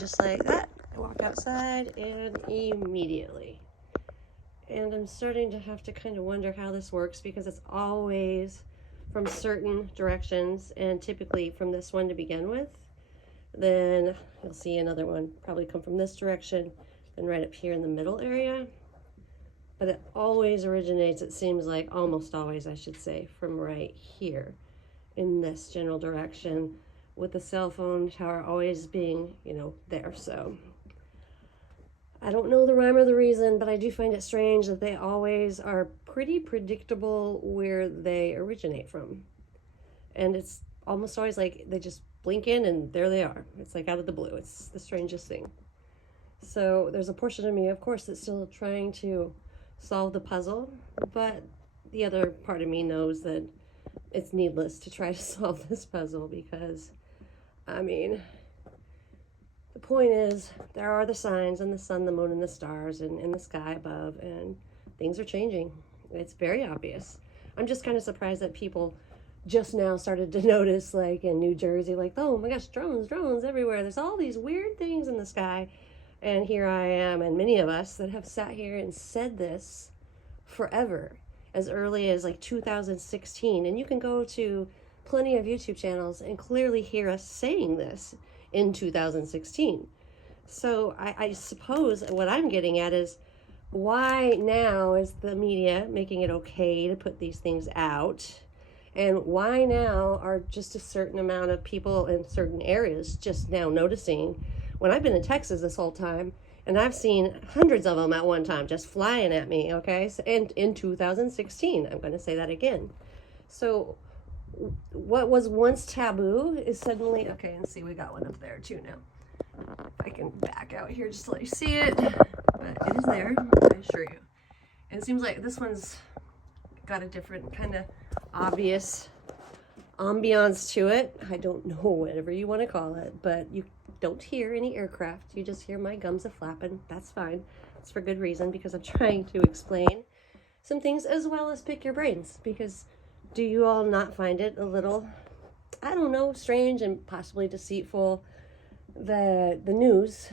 just like that. I walk outside and immediately. And I'm starting to have to kind of wonder how this works, because it's always from certain directions, and typically from this one to begin with. Then you'll see another one probably come from this direction, and right up here in the middle area. But it always originates, it seems like, almost always I should say, from right here in this general direction, with the cell phone tower always being, there. So I don't know the rhyme or the reason, but I do find it strange that they always are pretty predictable where they originate from. And it's almost always like they just blink in and there they are. It's like out of the blue. It's the strangest thing. So there's a portion of me, of course, that's still trying to solve the puzzle, but the other part of me knows that it's needless to try to solve this puzzle, because, the point is, there are the signs and the sun, the moon, and the stars, and in the sky above, and things are changing. It's very obvious. I'm just kind of surprised that people just now started to notice, like in New Jersey, like, oh my gosh, drones everywhere. There's all these weird things in the sky. And here I am, and many of us that have sat here and said this forever, as early as like 2016. And you can go to plenty of YouTube channels and clearly hear us saying this in 2016. So I suppose what I'm getting at is, why now is the media making it okay to put these things out? And why now are just a certain amount of people in certain areas just now noticing, when I've been in Texas this whole time, and I've seen hundreds of them at one time just flying at me, okay? So, and in 2016, I'm going to say that again. So what was once taboo is suddenly, okay, and see, we got one up there too now. If I can back out here just to let you see it, but it is there, I assure you. And it seems like this one's got a different kind of obvious ambiance to it. I don't know, whatever you want to call it, but you don't hear any aircraft. You just hear my gums a-flapping. That's fine. It's for good reason, because I'm trying to explain some things as well as pick your brains, because do you all not find it a little, I don't know, strange and possibly deceitful that the news,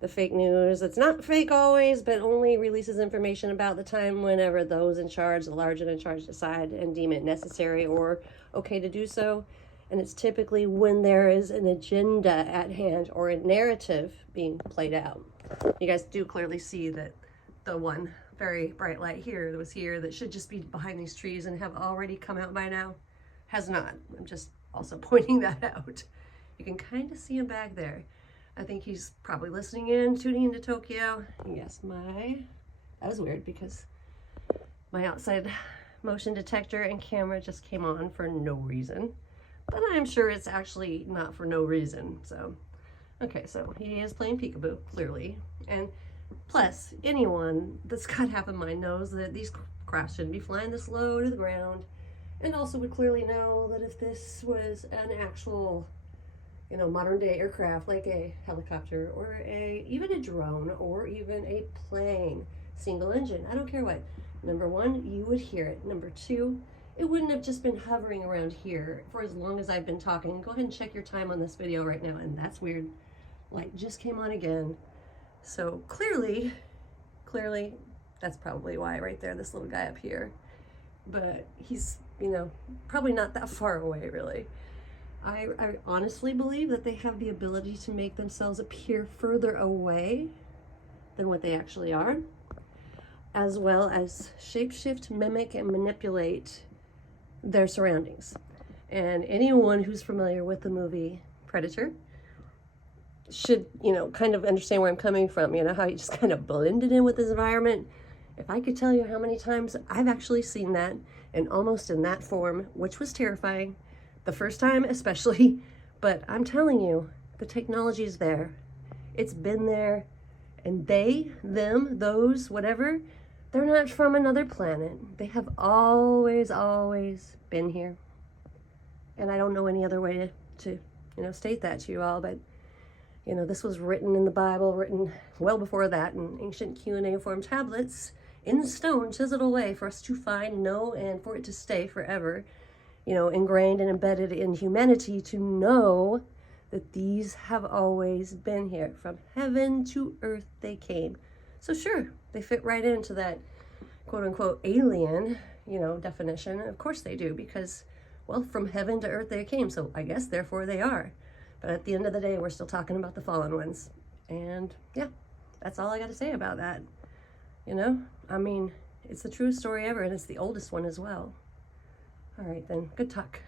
the fake news, it's not fake always, but only releases information about the time whenever those in charge, the large and in charge, decide and deem it necessary or okay to do so. And it's typically when there is an agenda at hand or a narrative being played out. You guys do clearly see that the one very bright light here that was here that should just be behind these trees and have already come out by now has not. I'm just also pointing that out. You can kind of see him back there. I think he's probably listening in, tuning into Tokyo. Yes, that was weird, because my outside motion detector and camera just came on for no reason. But I'm sure it's actually not for no reason. So, okay, so he is playing peekaboo, clearly. And plus, anyone that's got half a mind knows that these crafts shouldn't be flying this low to the ground. And also would clearly know that if this was an actual, modern day aircraft, like a helicopter or even a drone or even a plane, single engine, I don't care what. Number one, you would hear it. Number two, it wouldn't have just been hovering around here for as long as I've been talking. Go ahead and check your time on this video right now, and that's weird. Light just came on again. So clearly, that's probably why right there, this little guy up here. But he's, probably not that far away, really. I honestly believe that they have the ability to make themselves appear further away than what they actually are, as well as shapeshift, mimic, and manipulate their surroundings. And anyone who's familiar with the movie Predator should, kind of understand where I'm coming from. How he just kind of blended in with his environment. If I could tell you how many times I've actually seen that, and almost in that form, which was terrifying, the first time especially, but I'm telling you, the technology is there. It's been there, and they, them, those, whatever, they're not from another planet. They have always been here. And I don't know any other way to state that to you all, but this was written in the Bible, written well before that in ancient cuneiform tablets in stone, chiseled away for us to find, know, and for it to stay forever, ingrained and embedded in humanity to know that these have always been here. From heaven to earth they came. So sure, they fit right into that quote unquote alien, definition. Of course they do, because, well, from heaven to earth they came, so I guess therefore they are. But at the end of the day, we're still talking about the fallen ones. And yeah, that's all I got to say about that. I mean, it's the truest story ever, and it's the oldest one as well. All right then, good talk.